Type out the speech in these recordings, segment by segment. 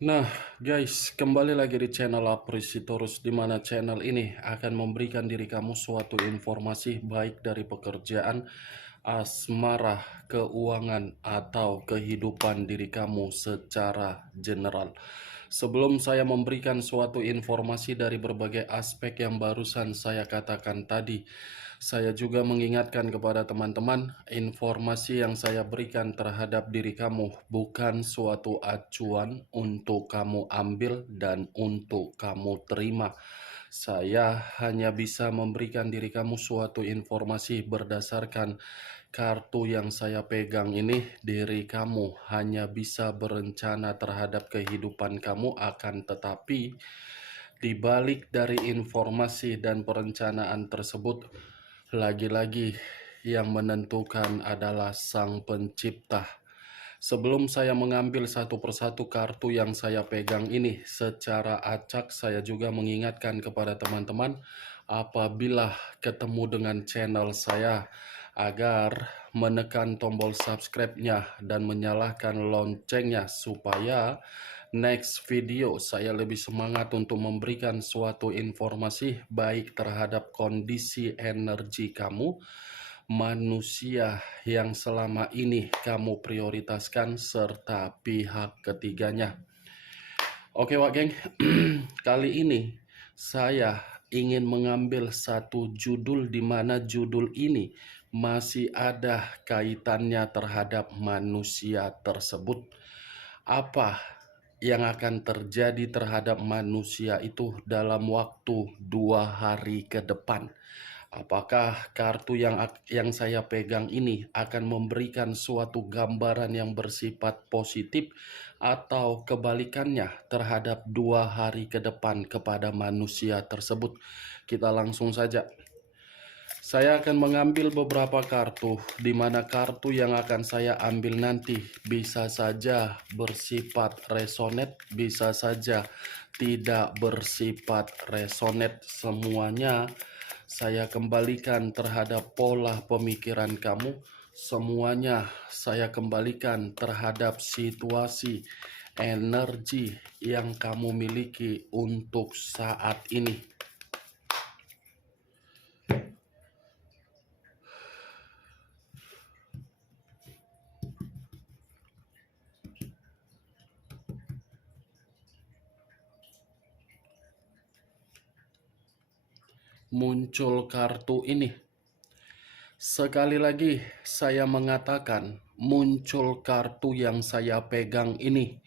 Nah guys, kembali lagi di channel Apresitorus, di mana channel ini akan memberikan diri kamu suatu informasi baik dari pekerjaan, asmara, keuangan, atau kehidupan diri kamu secara general. Sebelum saya memberikan suatu informasi dari berbagai aspek yang barusan saya katakan tadi, saya juga mengingatkan kepada teman-teman, informasi yang saya berikan terhadap diri kamu bukan suatu acuan untuk kamu ambil dan untuk kamu terima. Saya hanya bisa memberikan diri kamu suatu informasi berdasarkan kartu yang saya pegang ini. Diri kamu hanya bisa berencana terhadap kehidupan kamu, akan tetapi di balik dari informasi dan perencanaan tersebut, lagi-lagi yang menentukan adalah Sang Pencipta. Sebelum saya mengambil satu persatu kartu yang saya pegang ini secara acak, saya juga mengingatkan kepada teman-teman, apabila ketemu dengan channel saya, agar menekan tombol subscribe-nya dan menyalakan loncengnya, supaya next video saya lebih semangat untuk memberikan suatu informasi baik terhadap kondisi energi kamu, manusia yang selama ini kamu prioritaskan, serta pihak ketiganya. Oke Wak Geng, kali ini saya ingin mengambil satu judul di mana judul ini masih ada kaitannya terhadap manusia tersebut. Apa yang akan terjadi terhadap manusia itu dalam waktu 2 hari ke depan? Apakah kartu yang saya pegang ini akan memberikan suatu gambaran yang bersifat positif, atau kebalikannya terhadap 2 hari ke depan kepada manusia tersebut? Kita langsung saja. Saya akan mengambil beberapa kartu, di mana kartu yang akan saya ambil nanti bisa saja bersifat resonate, bisa saja tidak bersifat resonate. Semuanya saya kembalikan terhadap pola pemikiran kamu. Semuanya saya kembalikan terhadap situasi energi yang kamu miliki untuk saat ini. Muncul kartu ini. Sekali lagi saya mengatakan, muncul kartu yang saya pegang ini,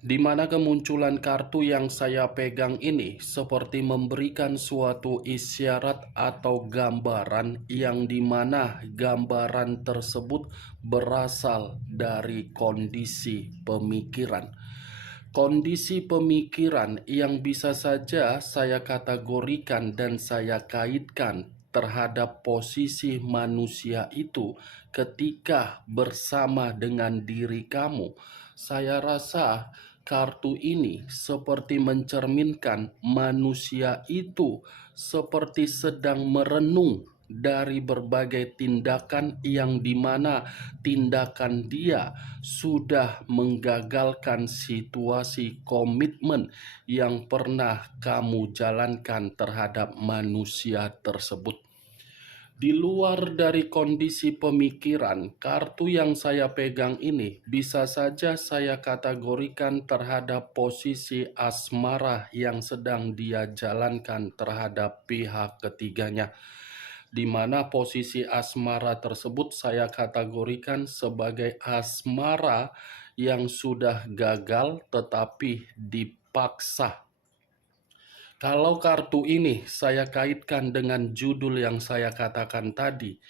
di mana kemunculan kartu yang saya pegang ini seperti memberikan suatu isyarat atau gambaran, yang dimana gambaran tersebut berasal dari kondisi pemikiran. Kondisi pemikiran yang bisa saja saya kategorikan dan saya kaitkan terhadap posisi manusia itu ketika bersama dengan diri kamu. Saya rasa kartu ini seperti mencerminkan manusia itu seperti sedang merenung dari berbagai tindakan, yang dimana tindakan dia sudah menggagalkan situasi komitmen yang pernah kamu jalankan terhadap manusia tersebut. Di luar dari kondisi pemikiran, kartu yang saya pegang ini bisa saja saya kategorikan terhadap posisi asmara yang sedang dia jalankan terhadap pihak ketiganya, di mana posisi asmara tersebut saya kategorikan sebagai asmara yang sudah gagal tetapi dipaksa. Kalau kartu ini saya kaitkan dengan judul yang saya katakan tadi,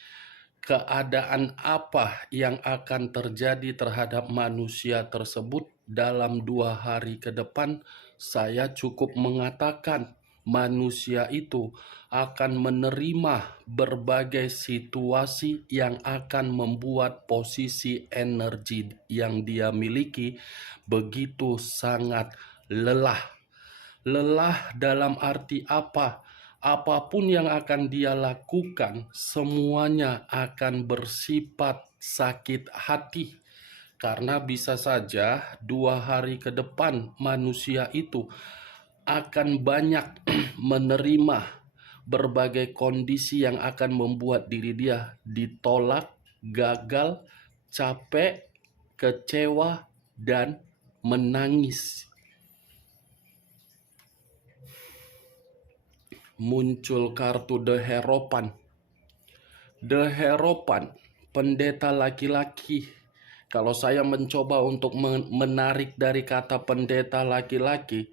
keadaan apa yang akan terjadi terhadap manusia tersebut dalam 2 hari ke depan, saya cukup mengatakan manusia itu akan menerima berbagai situasi yang akan membuat posisi energi yang dia miliki begitu sangat lelah. Lelah dalam arti apa? apapun yang akan dia lakukan, semuanya akan bersifat sakit hati. Karena bisa saja 2 hari ke depan manusia itu akan banyak menerima berbagai kondisi yang akan membuat diri dia ditolak, gagal, capek, kecewa, dan menangis. Muncul kartu The Hierophant. The Hierophant, pendeta laki-laki. Kalau saya mencoba untuk menarik dari kata pendeta laki-laki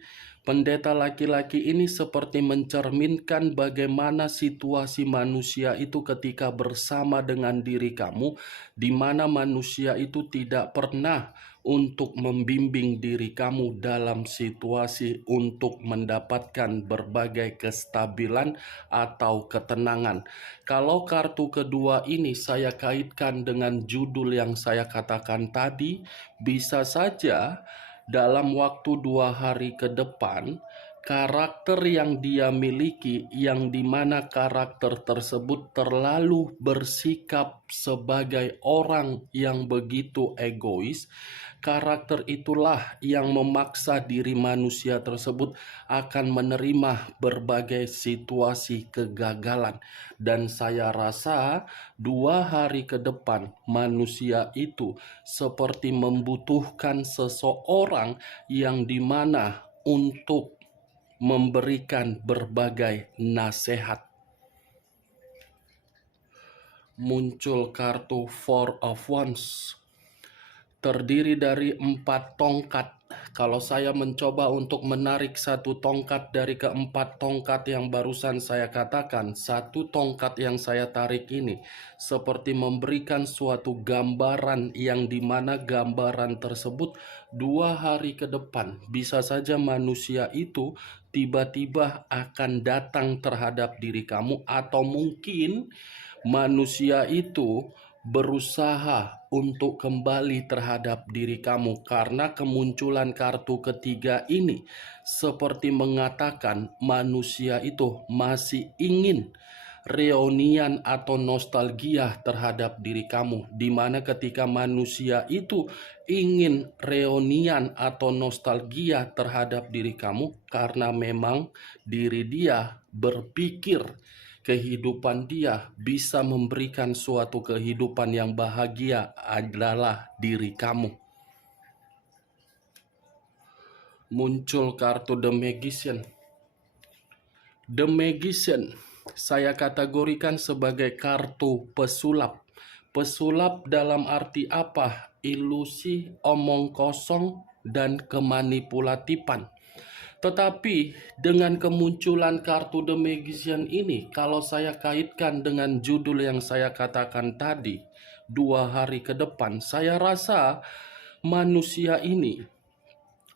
ini seperti mencerminkan bagaimana situasi manusia itu ketika bersama dengan diri kamu, di mana manusia itu tidak pernah untuk membimbing diri kamu dalam situasi untuk mendapatkan berbagai kestabilan atau ketenangan. Kalau kartu kedua ini saya kaitkan dengan judul yang saya katakan tadi, bisa saja dalam waktu 2 hari ke depan, karakter yang dia miliki, yang dimana karakter tersebut terlalu bersikap sebagai orang yang begitu egois, karakter itulah yang memaksa diri manusia tersebut akan menerima berbagai situasi kegagalan. Dan saya rasa 2 hari ke depan manusia itu seperti membutuhkan seseorang yang dimana untuk memberikan berbagai nasihat. Muncul kartu Four of Wands, terdiri dari 4 tongkat. Kalau saya mencoba untuk menarik 1 tongkat dari ke-4 tongkat yang barusan saya katakan, 1 tongkat yang saya tarik ini seperti memberikan suatu gambaran yang dimana gambaran tersebut 2 hari ke depan bisa saja manusia itu tiba-tiba akan datang terhadap diri kamu, atau mungkin manusia itu berusaha untuk kembali terhadap diri kamu, karena kemunculan kartu ketiga ini seperti mengatakan manusia itu masih ingin reunian atau nostalgia terhadap diri kamu, di mana ketika manusia itu ingin reunian atau nostalgia terhadap diri kamu karena memang diri dia berpikir kehidupan dia bisa memberikan suatu kehidupan yang bahagia adalah diri kamu. Muncul kartu The Magician. The Magician saya kategorikan sebagai kartu pesulap. Pesulap dalam arti apa? Ilusi, omong kosong, dan kemanipulatifan. Tetapi dengan kemunculan kartu The Magician ini, kalau saya kaitkan dengan judul yang saya katakan tadi, 2 hari ke depan, saya rasa manusia ini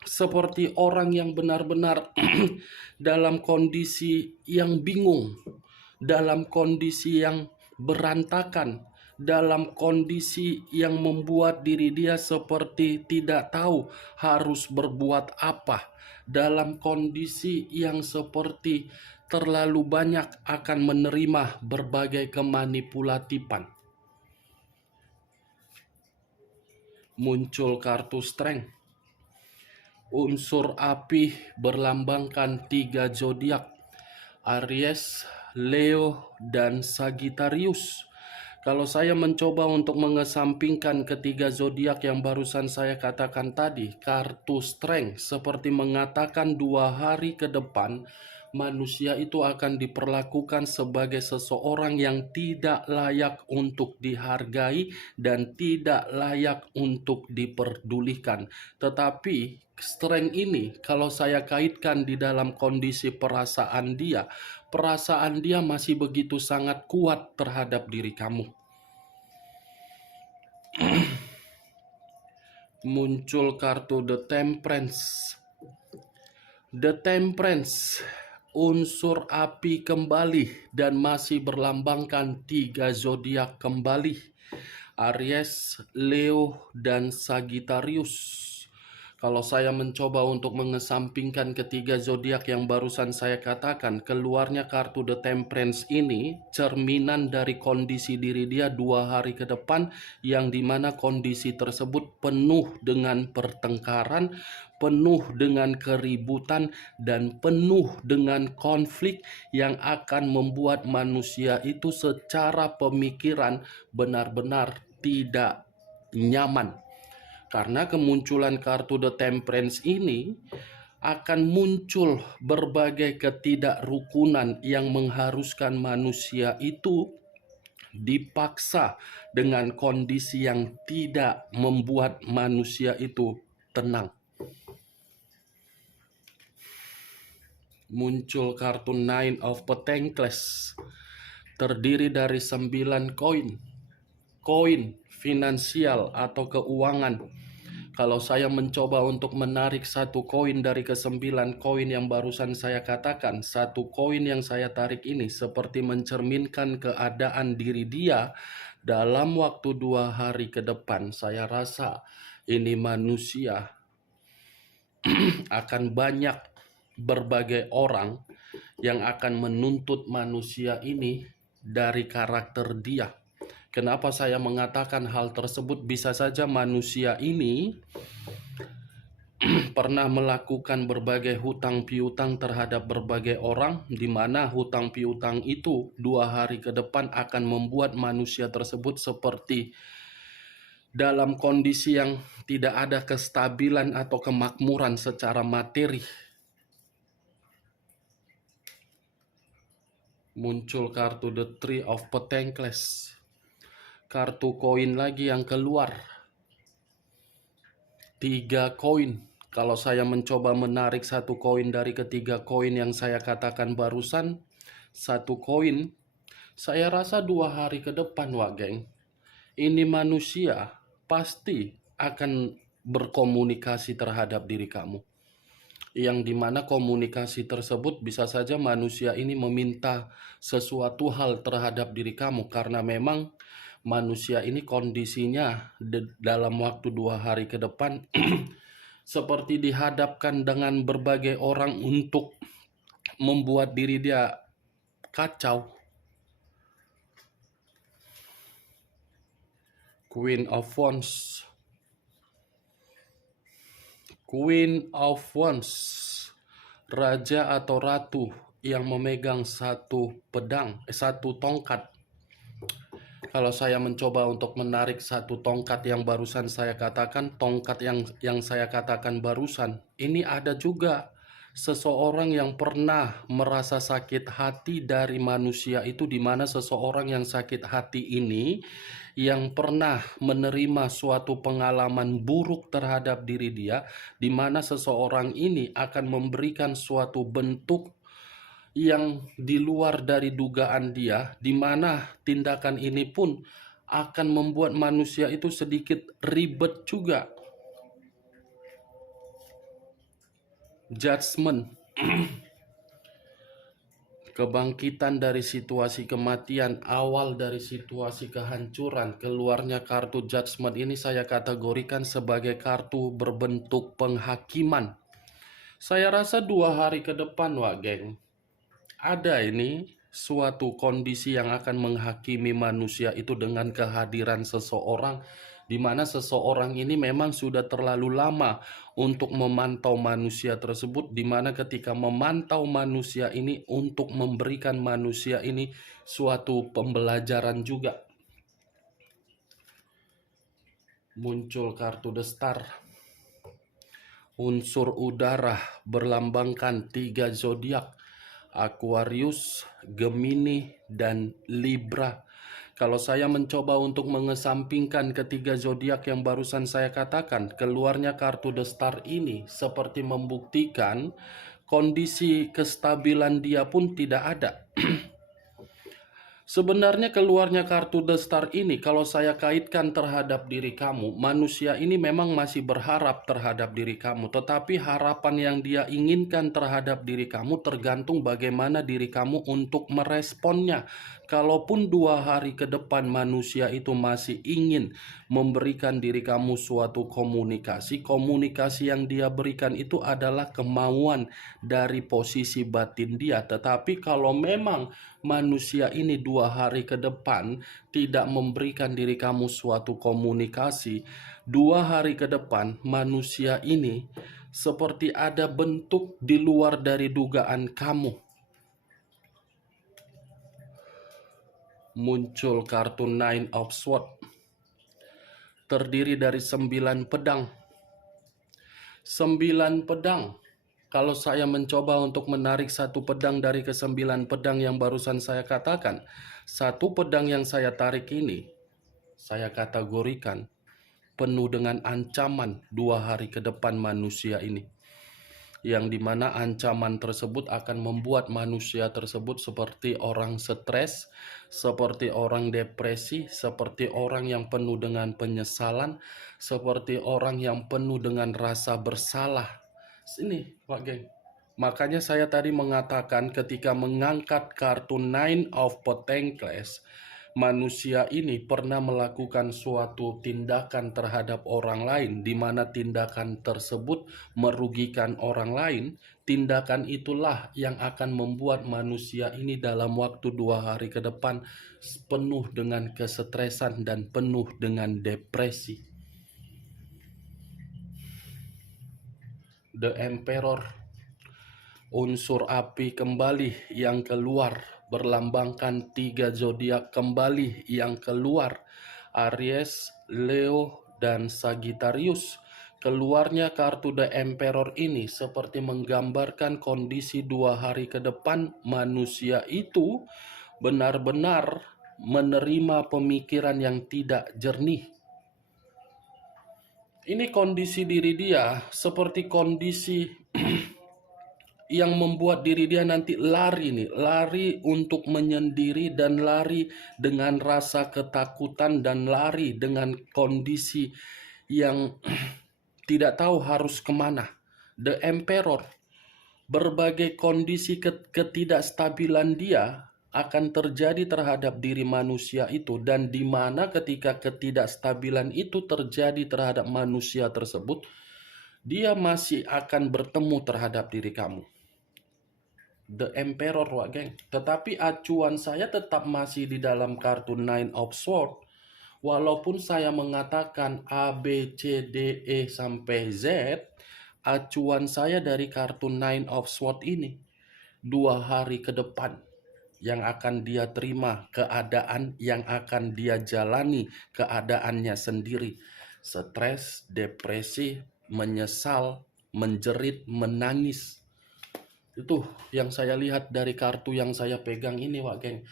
seperti orang yang benar-benar dalam kondisi yang bingung, dalam kondisi yang berantakan, dalam kondisi yang membuat diri dia seperti tidak tahu harus berbuat apa, dalam kondisi yang seperti terlalu banyak akan menerima berbagai kemanipulatifan. Muncul kartu Strength. Unsur api berlambangkan 3 zodiak, Aries, Leo, dan Sagittarius. Kalau saya mencoba untuk mengesampingkan ketiga zodiak yang barusan saya katakan tadi, kartu Strength seperti mengatakan 2 hari ke depan manusia itu akan diperlakukan sebagai seseorang yang tidak layak untuk dihargai dan tidak layak untuk diperdulikan. Tetapi Strength ini kalau saya kaitkan di dalam kondisi perasaan dia masih begitu sangat kuat terhadap diri kamu. Muncul kartu The Temperance. The Temperance, unsur api kembali dan masih berlambangkan 3 zodiak kembali, Aries, Leo, dan Sagittarius. Kalau saya mencoba untuk mengesampingkan ketiga zodiak yang barusan saya katakan, keluarnya kartu The Temperance ini cerminan dari kondisi diri dia 2 hari ke depan, yang dimana kondisi tersebut penuh dengan pertengkaran, penuh dengan keributan, dan penuh dengan konflik yang akan membuat manusia itu secara pemikiran benar-benar tidak nyaman. Karena kemunculan kartu The Temperance ini akan muncul berbagai ketidakrukunan yang mengharuskan manusia itu dipaksa dengan kondisi yang tidak membuat manusia itu tenang. Muncul kartu Nine of Pentacles, terdiri dari 9 koin finansial atau keuangan. Kalau saya mencoba untuk menarik satu koin dari ke-9 koin yang barusan saya katakan, satu koin yang saya tarik ini seperti mencerminkan keadaan diri dia dalam waktu 2 hari ke depan. Saya rasa ini manusia akan banyak berbagai orang yang akan menuntut manusia ini dari karakter dia. Kenapa saya mengatakan hal tersebut? Bisa saja manusia ini pernah melakukan berbagai hutang piutang terhadap berbagai orang, di mana hutang piutang itu 2 hari ke depan akan membuat manusia tersebut seperti dalam kondisi yang tidak ada kestabilan atau kemakmuran secara materi. Muncul kartu The Three of Pentacles. Kartu koin lagi yang keluar. 3 koin. Kalau saya mencoba menarik satu koin dari ketiga koin yang saya katakan barusan, satu koin, saya rasa 2 hari ke depan, wah geng, ini manusia pasti akan berkomunikasi terhadap diri kamu. Yang dimana komunikasi tersebut bisa saja manusia ini meminta sesuatu hal terhadap diri kamu, karena memang manusia ini kondisinya dalam waktu 2 hari ke depan seperti dihadapkan dengan berbagai orang untuk membuat diri dia kacau. Queen of Wands. Queen of Wands, raja atau ratu yang memegang satu pedang, satu tongkat. Kalau saya mencoba untuk menarik satu tongkat yang barusan saya katakan, tongkat yang saya katakan barusan, ini ada juga seseorang yang pernah merasa sakit hati dari manusia itu, di mana seseorang yang sakit hati ini yang pernah menerima suatu pengalaman buruk terhadap diri dia, di mana seseorang ini akan memberikan suatu bentuk yang di luar dari dugaan dia, di mana tindakan ini pun akan membuat manusia itu sedikit ribet juga. Judgment. Kebangkitan dari situasi kematian, awal dari situasi kehancuran. Keluarnya kartu Judgment ini saya kategorikan sebagai kartu berbentuk penghakiman. Saya rasa 2 hari ke depan, wah geng, ada ini suatu kondisi yang akan menghakimi manusia itu dengan kehadiran seseorang, di mana seseorang ini memang sudah terlalu lama untuk memantau manusia tersebut, di mana ketika memantau manusia ini untuk memberikan manusia ini suatu pembelajaran juga. Muncul kartu The Star. Unsur udara berlambangkan 3 zodiak, Aquarius, Gemini, dan Libra. Kalau saya mencoba untuk mengesampingkan ketiga zodiak yang barusan saya katakan, keluarnya kartu The Star ini seperti membuktikan kondisi kestabilan dia pun tidak ada. Sebenarnya keluarnya kartu The Star ini, kalau saya kaitkan terhadap diri kamu, manusia ini memang masih berharap terhadap diri kamu. Tetapi harapan yang dia inginkan terhadap diri kamu tergantung bagaimana diri kamu untuk meresponnya. Kalaupun 2 hari ke depan manusia itu masih ingin memberikan diri kamu suatu komunikasi, komunikasi yang dia berikan itu adalah kemauan dari posisi batin dia. Tetapi kalau memang manusia ini 2 hari ke depan tidak memberikan diri kamu suatu komunikasi, 2 hari ke depan manusia ini seperti ada bentuk di luar dari dugaan kamu. Muncul kartu Nine of Swords, terdiri dari 9 pedang. 9 pedang. Kalau saya mencoba untuk menarik satu pedang dari ke-9 pedang yang barusan saya katakan, satu pedang yang saya tarik ini, saya kategorikan penuh dengan ancaman 2 hari ke depan manusia ini. Yang dimana ancaman tersebut akan membuat manusia tersebut seperti orang stres, seperti orang depresi, seperti orang yang penuh dengan penyesalan, seperti orang yang penuh dengan rasa bersalah. Sini Pak Geng. Makanya saya tadi mengatakan ketika mengangkat kartu Nine of Pentacles, manusia ini pernah melakukan suatu tindakan terhadap orang lain, di mana tindakan tersebut merugikan orang lain. Tindakan itulah yang akan membuat manusia ini dalam waktu 2 hari ke depan penuh dengan kesetresan dan penuh dengan depresi. The Emperor, unsur api kembali yang keluar, berlambangkan 3 zodiak kembali yang keluar, Aries, Leo, dan Sagittarius. Keluarnya kartu The Emperor ini seperti menggambarkan kondisi 2 hari ke depan manusia itu benar-benar menerima pemikiran yang tidak jernih. Ini kondisi diri dia seperti kondisi yang membuat diri dia nanti lari untuk menyendiri dan lari dengan rasa ketakutan dan lari dengan kondisi yang tidak tahu harus kemana. The Emperor, berbagai kondisi ketidakstabilan dia akan terjadi terhadap diri manusia itu, dan di mana ketika ketidakstabilan itu terjadi terhadap manusia tersebut, dia masih akan bertemu terhadap diri kamu. The Emperor, Wak Geng. Tetapi acuan saya tetap masih di dalam kartu Nine of Swords. Walaupun saya mengatakan A, B, C, D, E sampai Z, acuan saya dari kartu Nine of Swords ini 2 hari ke depan yang akan dia terima, keadaan yang akan dia jalani, keadaannya sendiri. Stres, depresi, menyesal, menjerit, menangis. Itu yang saya lihat dari kartu yang saya pegang ini, Wak Geng.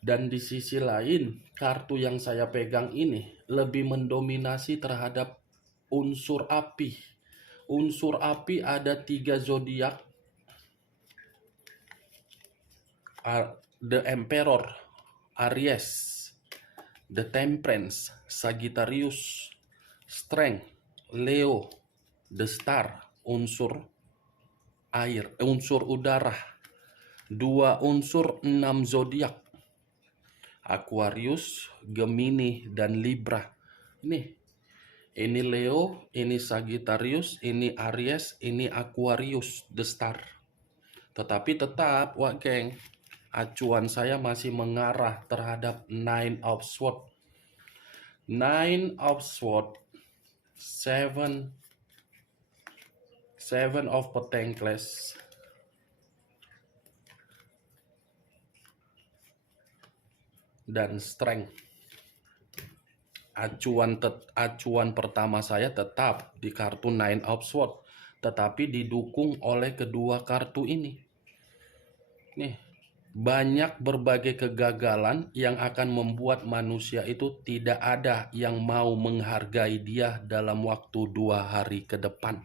Dan di sisi lain, kartu yang saya pegang ini lebih mendominasi terhadap unsur api. Unsur api ada 3 zodiak. The Emperor, Aries, The Temperance, Sagittarius, Strength, Leo, The Star, unsur air, unsur udara. 2 unsur 6 zodiak, Aquarius, Gemini, dan Libra. Ini Leo, ini Sagittarius, ini Aries, ini Aquarius, The Star. Tetapi tetap, Wak Geng, acuan saya masih mengarah terhadap Nine of Swords. Nine of Swords, Seven of Pentacles, dan Strength. Acuan pertama saya tetap di kartu Nine of Swords, tetapi didukung oleh kedua kartu ini. Banyak berbagai kegagalan yang akan membuat manusia itu tidak ada yang mau menghargai dia dalam waktu 2 hari ke depan.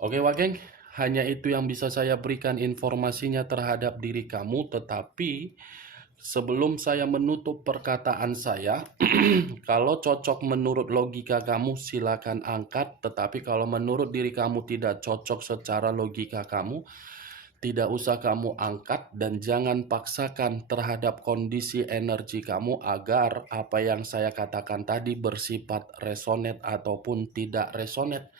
Oke Wak Geng, hanya itu yang bisa saya berikan informasinya terhadap diri kamu. Tetapi sebelum saya menutup perkataan saya, kalau cocok menurut logika kamu silakan angkat. Tetapi kalau menurut diri kamu tidak cocok secara logika kamu, Tidak usah kamu angkat dan jangan paksakan terhadap kondisi energi kamu agar apa yang saya katakan tadi bersifat resonate ataupun tidak resonate.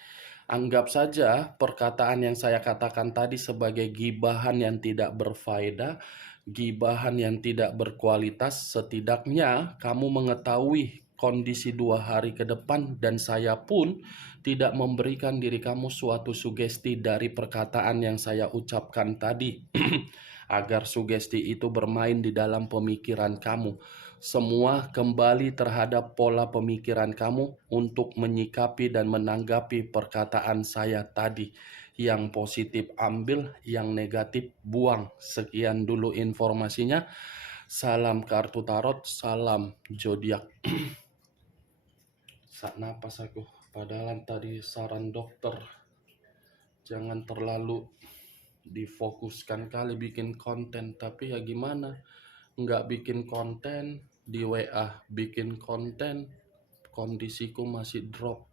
Anggap saja perkataan yang saya katakan tadi sebagai gibahan yang tidak berfaedah, gibahan yang tidak berkualitas. Setidaknya kamu mengetahui kondisi 2 hari ke depan, dan saya pun tidak memberikan diri kamu suatu sugesti dari perkataan yang saya ucapkan tadi agar sugesti itu bermain di dalam pemikiran kamu. Semua kembali terhadap pola pemikiran kamu untuk menyikapi dan menanggapi perkataan saya tadi. Yang positif ambil, yang negatif buang. Sekian dulu informasinya. Salam kartu tarot, salam zodiak. Sak napas aku, padahal tadi saran dokter jangan terlalu difokuskan kali bikin konten, tapi ya gimana, nggak bikin konten di WA, bikin konten kondisiku masih drop.